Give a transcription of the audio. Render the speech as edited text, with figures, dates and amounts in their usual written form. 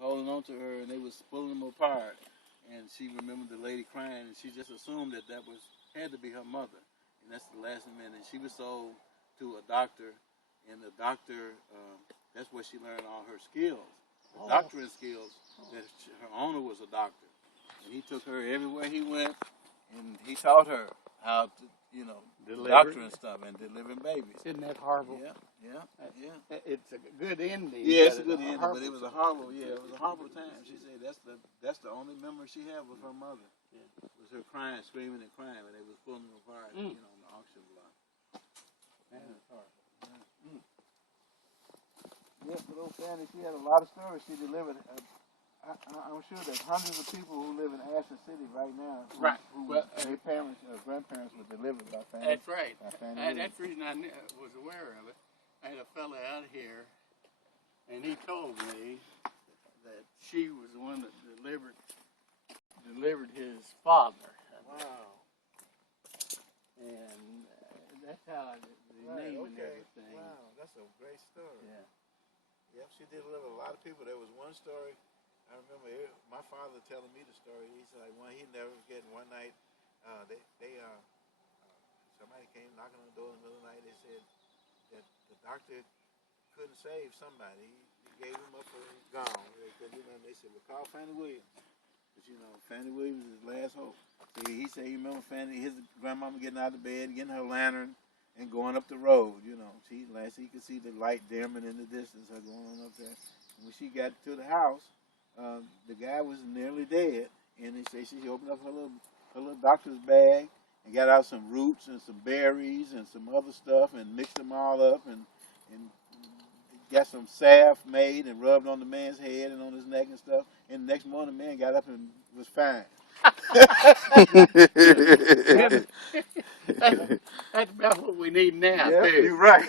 holding on to her, and they was pulling them apart. And she remembered the lady crying, and she just assumed that had to be her mother. And that's the last thing. And she was sold to a doctor, and the doctor, that's where she learned all her skills, the doctoring skills. That her owner was a doctor, and he took her everywhere he went, and he taught her how to, doctor and stuff, and delivering babies. Isn't that horrible? Yeah. It's a good ending. Yeah, it's a good ending, but it was a horrible. Yeah, it was a horrible time. She said that's the only memory she had with her mother. Yeah. Was her crying, screaming, and crying when they was pulling them apart, on the auction block. Man, it's horrible. Yeah. Yeah, but old Fanny, she had a lot of stories she delivered. I'm sure there's hundreds of people who live in Ashland City right now who their parents or grandparents were delivered by Fanny. That's right. That's the reason I was aware of it. I had a fella out here, and he told me that she was the one that delivered his father. Wow. And that's how the name and everything. Wow, that's a great story. Yeah. Yep, she did deliver a lot of people. There was one story. I remember my father telling me the story. He said he never forget. One night, somebody came knocking on the door in the middle of the night. They said that the doctor couldn't save somebody. He gave him up for gone. They couldn't do nothing. They said, "Well, call Fanny Williams." But Fanny Williams is his last hope. So he said he remember his grandmama getting out of bed, getting her lantern, and going up the road. Last he could see the light dimming in the distance, her going on up there. And when she got to the house, the guy was nearly dead, and they say she opened up her little doctor's bag and got out some roots and some berries and some other stuff and mixed them all up and got some salve made and rubbed on the man's head and on his neck and stuff. And the next morning, the man got up and was fine. That's about what we need now, Yeah, too. you're right.